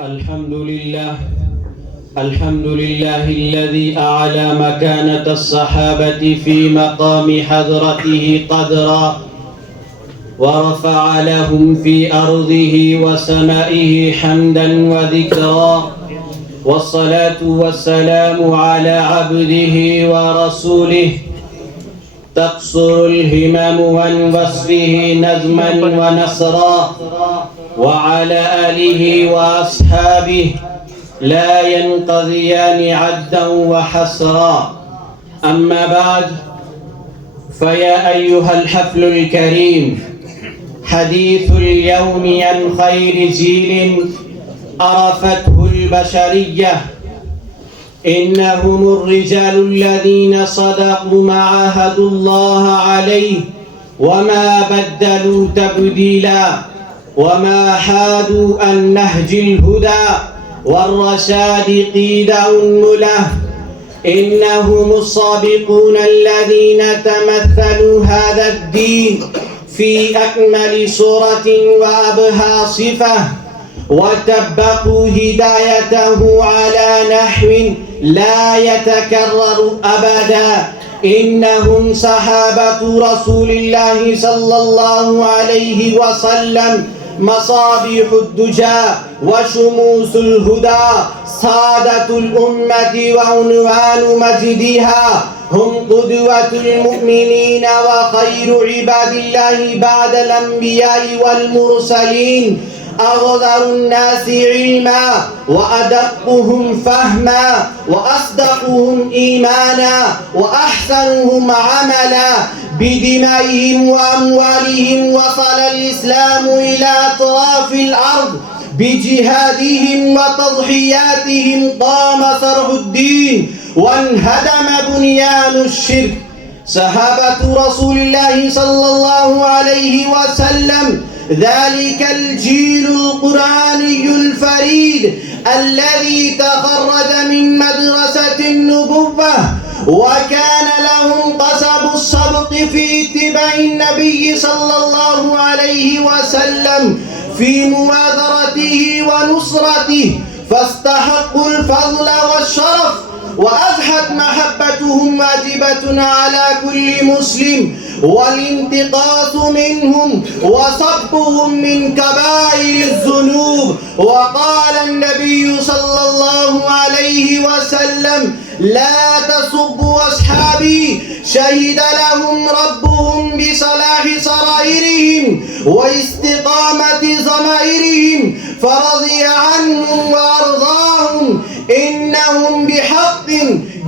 الحمد لله الذي أعلى مكانة الصحابة في مقام حضرته قدرا ورفع لهم في أرضه وسمائه حمدا وذكرا، والصلاة والسلام على عبده ورسوله تقصر الهمم عن وصفه نظما ونصرا، وعلى آله وأصحابه لا ينقضيان عدا وحسرا. أما بعد، فيا أيها الحفل الكريم، حديث اليوم عن خير جيل عرفته البشرية. إنهم الرجال الذين صدقوا ما عاهدوا الله عليه وما بدلوا تبديلا وما حادوا عن نهج الهدى والرشاد قيدا له. إنهم السابقون الذين تمثلوا هذا الدين في أكمل صورة وأبهى صفة، وطبقوا هدايته على نحو لا يتكرر أبدا. إنهم صحابة رسول الله صلى الله عليه وسلم، مصابيح الدجى وشموس الهدى، سادة الأمة وعنوان مجدها، هم قدوة المؤمنين وخير عباد الله بعد الأنبياء والمرسلين، أغذر الناس علما وأدقهم فهما وأصدقهم إيمانا وأحسنهم عملا. بدمائهم وأموالهم وصل الإسلام إلى أطراف الأرض، بجهادهم وتضحياتهم قام صرح الدين وانهدم بنيان الشرك. صحابة رسول الله صلى الله عليه وسلم ذلك الجيل القرآني الفريد الذي تخرج من مدرسة النبوة، وكان لهم قصب السبق في اتباع النبي صلى الله عليه وسلم في مؤازرته ونصرته، فاستحقوا الفضل والشرف، وأضحت محبتهم واجبة على كل مسلم، والانتقاص منهم وصبهم من كبائر الذنوب. وقال النبي صلى الله عليه وسلم: لا تسبوا أصحابي، شهد لهم ربهم بصلاح سرائرهم واستقامة ضمائرهم، فرضي عنهم وأرضاهم. إنهم بحق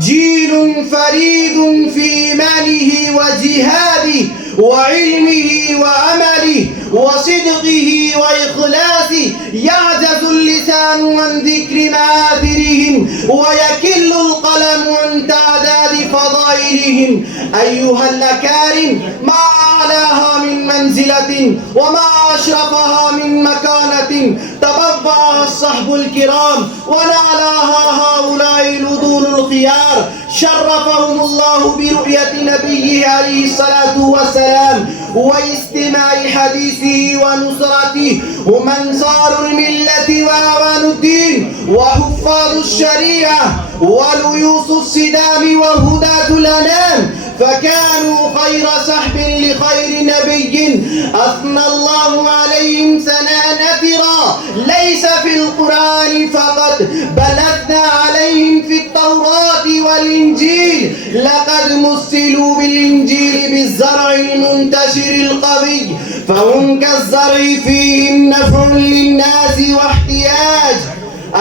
جيل فريد في إيمانه وجهاده وعلمه وعمله وصدقه وإخلاصه، يعجز اللسان عن ذكر مآثرهم ويكل القلم عن تعداد فضائلهم. أيها الأكارم، ما أعلاها من منزلة وما أشرفها من مكانة تبوأها الصحب الكرام ونالاها هؤلاء العدول الخيار، شرفهم الله برؤية نبيه عليه الصلاة والسلام واستماع حديثه ونصرته، هم أنصار الملة وأعوان الدين وحفاظ الشريعة وليوث الصدام وهداة الأنام، فكانوا خير صحب لخير نبي أثنى الله عليهم ثناء نثرا، ليس في القرآن فقط بل أثنى عليهم في التوراة والإنجيل. لقد مثلوا بالإنجيل بالزرع المنتشر القوي، فهم كالزرع فيهم نفع للناس واحتياج.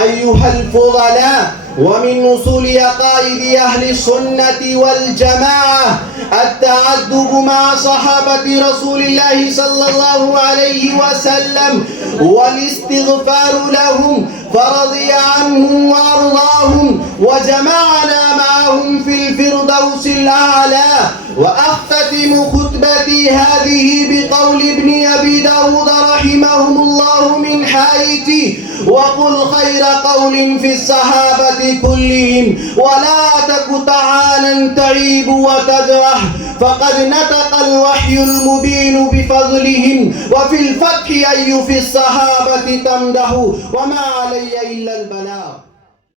أيها الفضلاء، ومن أصول عقائد أهل السنة والجماعة التعدب مع صحابة رسول الله صلى الله عليه وسلم والاستغفار لهم، فرضي عنهم وأرضاهم وجمعنا معهم في الفردوس الأعلى. وأختتم خطبتي هذه بقول ابن أبي داود رحمهم الله من حائط: وقل خير قول في الصحابة كلهم، ولا تك طعانا تعيب وتجرح، فقد نطق الوحي المبين بفضلهم وفي الفتح أي في الصحابة تمده وما علي إلا البلاغ